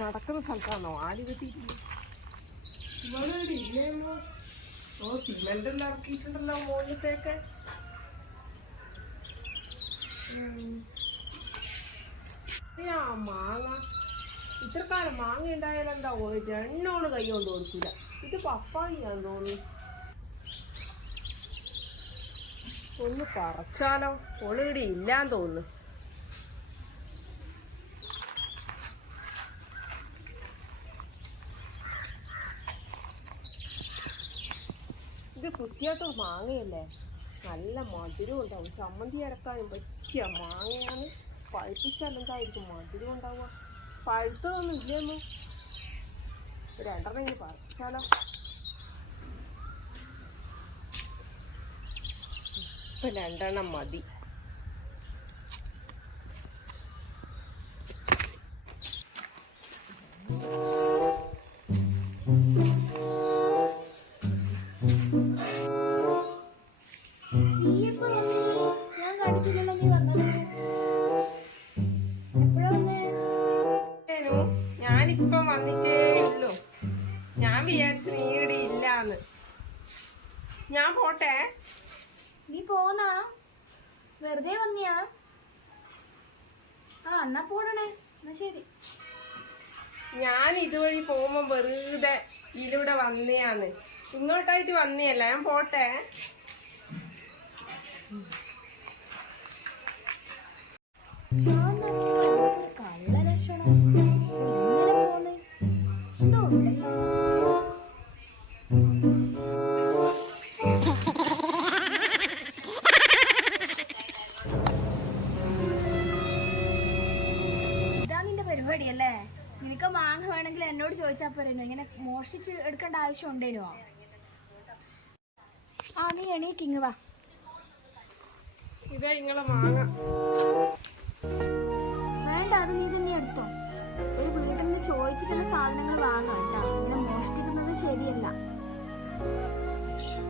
നടക്കുന്ന സ്ഥലത്താണോ ആര് കിട്ടിയിട്ടില്ല? ഇവിടെ ഇല്ലേമോ? ഓ സിമെന്റ് എല്ലാം ഇറക്കിയിട്ടുണ്ടല്ലോ മുകളിലത്തേക്ക്. മാങ്ങ ഇത്രക്കാലം മാങ്ങ ഉണ്ടായാലും എന്താ എണ്ണോട് കൈ കൊണ്ട് കൊടുക്കില്ല. ഇത് പപ്പായിയാന്ന് തോന്നുന്നു. ഒന്ന് പറിച്ചാലോ? ഒളിവിടെ ഇല്ലാന്ന് തോന്നുന്നു. ഇത് കുത്തിയാത്ത മാങ്ങയല്ലേ, നല്ല മധുരം ഉണ്ടാവും. ചമ്മന്തി അരക്കാനും പറ്റിയ മാങ്ങയാണ്. പഴുപ്പിച്ചാൽ എന്തായിരിക്കും മധുരം ഉണ്ടാവുക? പഴുത്തതൊന്നും ഇല്ലെന്നു. രണ്ടെണ്ണം ഇനി പറിച്ചാലോ? ഇപ്പം രണ്ടെണ്ണം മതി. ഞാനിപ്പം വന്നിട്ടേ ഉള്ളൂ. ഞാൻ വിചാരിച്ചു നീ ഇവിടെ ഇല്ലാന്ന്. ഞാൻ പോട്ടെ. നീ പോന്നാ? വെറുതെ വന്നിയാ? എന്നാ പോടണേ. എന്നാ ശരി. ഞാൻ ഇതുവഴി പോകുമ്പോ വെറുതെ ഇതിലൂടെ വന്നെയാന്ന്. ഇങ്ങോട്ടായിട്ട് വന്നിയല്ല. ഞാൻ പോട്ടെ. കള്ള ലക്ഷണം. ഇങ്ങനെ പോന്ന് ഇതുണ്ടല്ലോ. ഇതാ നിന്റെ പരിപാടിയല്ലേ? നിനക്ക് മാങ്ങ വേണമെങ്കിൽ എന്നോട് ചോദിച്ചാൽ പോരേനോ? ഇങ്ങനെ മോഷ്ടിച്ച് എടുക്കേണ്ട ആവശ്യം ഉണ്ടേനോ? നീ എണീക്കിങ് വാ. ഇതാ ഇങ്ങളെ മാങ്ങ. വേണ്ട, അത് നീ തന്നെ എടുത്തോ. ഒരു വീട്ടിൽ നിന്ന് ചോദിച്ചിട്ടുള്ള സാധനങ്ങൾ വാങ്ങാം കേട്ടോ. ഇങ്ങനെ മോഷ്ടിക്കുന്നത് ശരിയല്ല.